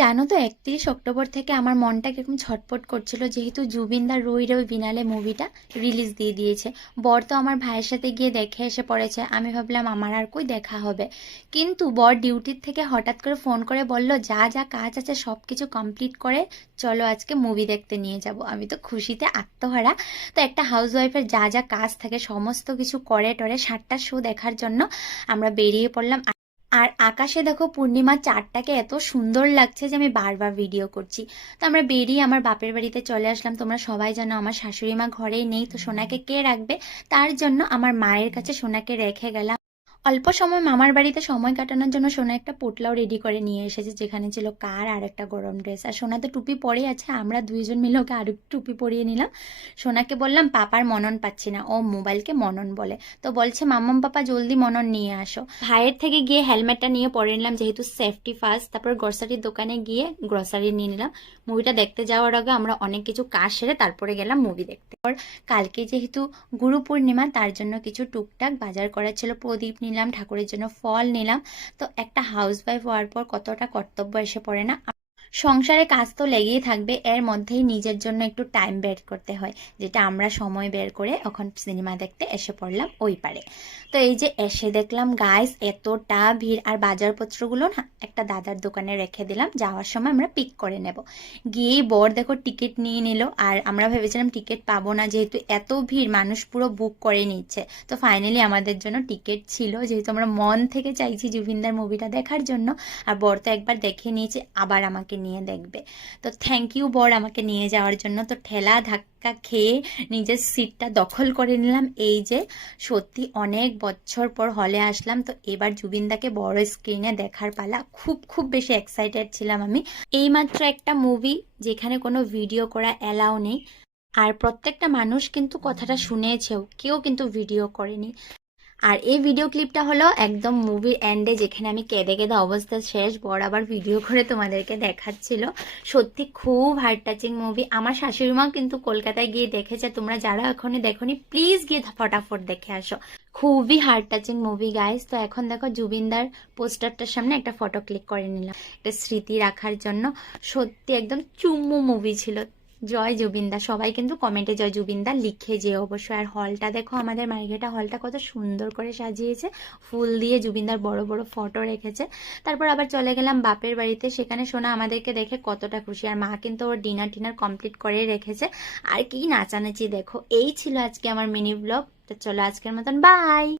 জানো তো ৩১ অক্টোবর থেকে আমার মনটা কিরকম ছটফট করছিল, যেহেতু জুবিনদার রই রই বিনালে মুভিটা রিলিজ দিয়ে দিয়েছে। বর তো আমার ভাইয়ের সাথে গিয়ে দেখে এসে পড়েছে। আমি ভাবলাম আমার আর কই দেখা হবে, কিন্তু বর ডিউটির থেকে হঠাৎ করে ফোন করে বলল, যা যা কাজ আছে সব কিছু কমপ্লিট করে চলো আজকে মুভি দেখতে নিয়ে যাব। আমি তো খুশিতে আত্মহারা। তো একটা হাউসওয়াইফের যা যা কাজ থাকে সমস্ত কিছু করে টরে ৭টা শো দেখার জন্য আমরা বেরিয়ে পড়লাম। আর আকাশে দেখো পূর্ণিমার চাঁদটাকে এত সুন্দর লাগছে যে আমি বারবার ভিডিও করছি। তো আমরা বেরিয়ে আমার বাপের বাড়িতে চলে আসলাম। তোমরা সবাই জানো আমার শাশুড়ি মা ঘরেই নেই, তো সোনাকে কে রাখবে, তার জন্য আমার মায়ের কাছে সোনাকে রেখে গেলাম। অল্প সময় মামার বাড়িতে সময় কাটানোর জন্য সোনা একটা পোটলাও রেডি করে নিয়ে এসেছে, যেখানে ছিল কার আর একটা গরম ড্রেস। আর সোনা তো টুপি পরে আছে, আমরা দুইজন মিলে ওকে আরো টুপি পরিয়ে নিলাম। সোনাকে বললাম পাপার মনন পাচ্ছি না, ও মোবাইলকে মনন বলে, তো বলছে মাম্মাম পাপা জলদি মনন নিয়ে আসো। ভাইয়ের থেকে গিয়ে হেলমেটটা নিয়ে পরে নিলাম, যেহেতু সেফটি ফার্স্ট। তারপর গ্রসারির দোকানে গিয়ে গ্রসারি নিয়ে নিলাম। মুভিটা দেখতে যাওয়ার আগে আমরা অনেক কিছু কাজ সেরে তারপরে গেলাম মুভি দেখতে। কালকে যেহেতু গুরু পূর্ণিমা, তার জন্য কিছু টুকটাক বাজার করার ছিল। প্রদীপ নিলাম, ঠাকুরের জন্য ফল নিলাম। তো একটা হাউসওয়াইফ হওয়ার পর কতটা কর্তব্য এসে পড়ে না। সংসারে কাজ তো লেগেই থাকবে, এর মধ্যেই নিজের জন্য একটু টাইম বের করতে হয়, যেটা আমরা সময় বের করে এখন সিনেমা দেখতে এসে পড়লাম ওই পারে। তো এই যে এসে দেখলাম গাইস এতটা ভিড়, আর বাজারপত্রগুলো না একটা দাদার দোকানে রেখে দিলাম, যাওয়ার সময় আমরা পিক করে নেব। গিয়েই বর দেখো টিকিট নিয়ে নিল, আর আমরা ভেবেছিলাম টিকিট পাবো না, যেহেতু এত ভিড় মানুষ পুরো বুক করে নিচ্ছে। তো ফাইনালি আমাদের জন্য টিকিট ছিল, যেহেতু আমরা মন থেকে চাইছি জুবিনদার মুভিটা দেখার জন্য। আর বর তো একবার দেখে নিয়েছে, আবার আমাকে নিয়ে দেখবে। তো থ্যাংক ইউ বর আমাকে নিয়ে যাওয়ার জন্য। তো ঠেলা ধাক্কা খেয়ে নিজের সিটটা দখল করে নিলাম। এই যে সত্যি অনেক বছর পর হলে আসলাম, তো এবার জুবিনদাকে বড় স্ক্রিনে দেখার পালা। খুব খুব বেশি এক্সাইটেড ছিলাম আমি। এইমাত্র একটা মুভি যেখানে কোনো ভিডিও করা অ্যালাউ নেই, আর প্রত্যেকটা মানুষ কিন্তু কথাটা শুনেছেও, কেউ কিন্তু ভিডিও করেনি। আর এই ভিডিও ক্লিপটা হলো একদম মুভির এন্ডে, যেখানে আমি কেঁদে কেঁদে অবস্থা শেষ, বড় আবার ভিডিও করে তোমাদেরকে দেখাচ্ছিল। সত্যি খুব হার্ট টাচিং মুভি। আমার শাশুড়ি মা কিন্তু কলকাতায় গিয়ে দেখেছে, তোমরা যারা এখনই দেখোনি প্লিজ গিয়ে ফটাফট দেখে আসো। খুবই হার্ট টাচিং মুভি গাইস। তো এখন দেখো জুবিনদার পোস্টারটার সামনে একটা ফটো ক্লিক করে নিলাম, একটা স্মৃতি রাখার জন্য। সত্যি একদম চুম্মু মুভি ছিল। জয় জুবিনদা, সবাই কিন্তু কমেন্টে জয় জুবিনদা লিখে যে অবশ্যই। আর হলটা দেখো, আমাদের মার্কেটা হলটা কত সুন্দর করে সাজিয়েছে, ফুল দিয়ে জুবিনদার বড় বড় ফটো রেখেছে। তারপর আবার চলে গেলাম বাপের বাড়িতে, সেখানে সোনা আমাদেরকে দেখে কতটা খুশি। আর মা কিন্তু ওর ডিনার টিনার কমপ্লিট করে রেখেছে। আর কি নাচানাচি দেখো। এই ছিল আজকে আমার মিনি ব্লগ। তো চলো আজকের মতন বাই।